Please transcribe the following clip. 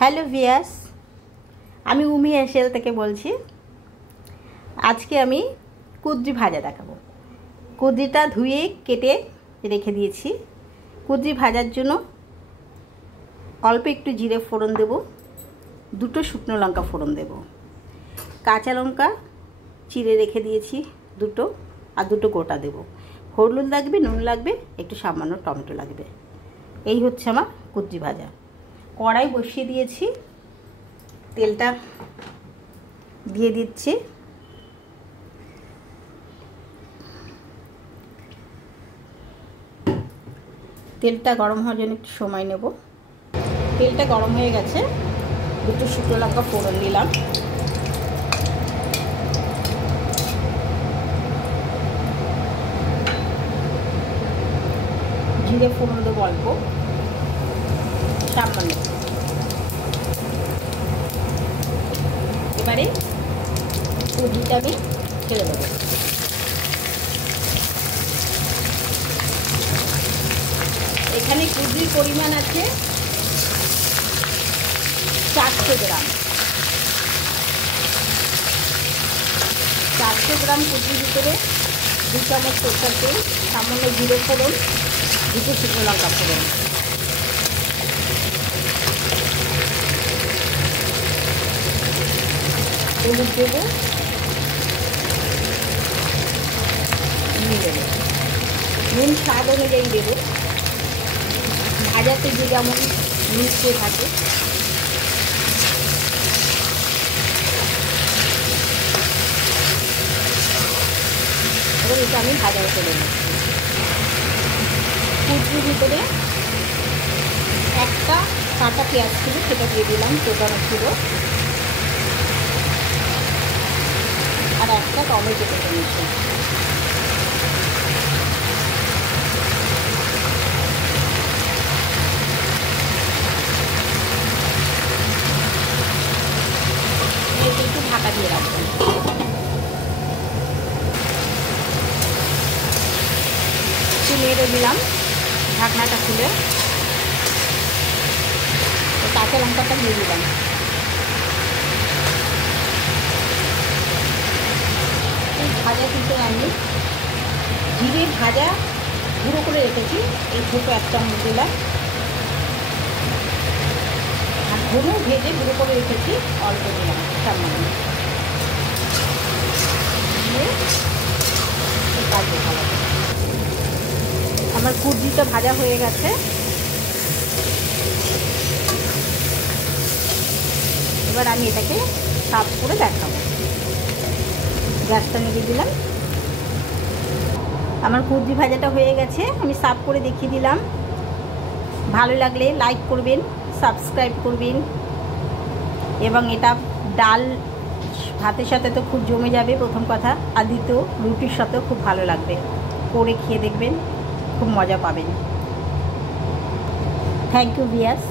Hello ভিয়াস, আমি উমি এসেল থেকে বলছি। আজকে আমি কুঁদরি ভাজা দেখাবো। কুঁদরিটা ধুয়ে কেটে রেখে দিয়েছি। কুঁদরি ভাজার জন্য অল্প একটু জিরে ফোড়ন দেব, দুটো শুকনো লঙ্কা ফোড়ন দেব, কাঁচা লঙ্কা চিড়ে রেখে দিয়েছি দুটো, আর দুটো গোটা দেব। হলুদ লাগবে, নুন লাগবে, একটু সামান্য টমেটো লাগবে। এই হচ্ছে আমার কুঁদরি ভাজা। কড়াই বসিয়ে দিয়েছি, তেলটা দিয়ে দিচ্ছি। তেলটা গরম হওয়ার জন্য একটু সময় নেব। তেলটা গরম হয়ে গেছে, দুটো শুকনো লঙ্কা ফোড়ন দিলাম, জিরে ফোড়ন দেবো অল্প সামান্য। এবারে কুঁদরিটা আমি ছেড়ে দেবো। এখানে কুঁদরির পরিমাণ আছে 400 গ্রাম। 400 গ্রাম কুঁদরির ভিতরে 2 চামচ সরষের তেল, সামান্য জিরে ফোড়ন, দুটো শুকনো লঙ্কা ফোড়ন। হলুদ দেবো, নুন দেবো, নুন স্বাদ অনুযায়ী দেবো। ভাজাতে যে যেমন নুন খেয়ে থাকে। এবার এটা আমি ভাজা করে নেব। কুঁদরির ভিতরে একটা কাঁচা পেঁয়াজ ছিল, সেটা দিয়ে দিলাম, কোটানো ছিল, আর একটা টমেটো কেটে নিয়েছি। একটু ঢাকা দিয়ে রাখবেন। একটু নেড়ে দিলাম, ঢাকনাটা খুলে কাঁচা লঙ্কাটা দিয়ে দিলাম। এই ভাজা কিন্তু আমি জিরে ভাজা গুঁড়ো করে রেখেছি, এই ছোটো এক চামচ দিলাম। আর ধনু ভেজে গুঁড়ো করে রেখেছি অল্প দিলাম সামান্য। ভালো, আমার কুঁদরিটা ভাজা হয়ে গেছে। এবার আমি এটাকে সার্ভ করে দেখাবো। গ্যাসটা নিয়ে দিলাম। আমার কুঁদরি ভাজাটা হয়ে গেছে, আমি সার্ভ করে দেখিয়ে দিলাম। ভালো লাগলে লাইক করবেন, সাবস্ক্রাইব করবেন, এবং এটা ডাল ভাতের সাথে তো খুব জমে যাবে প্রথম কথা, আর দ্বিতীয় রুটির সাথেও খুব ভালো লাগবে। করে খেয়ে দেখবেন, খুব মজা পাবেন। Thank you ভিয়াস।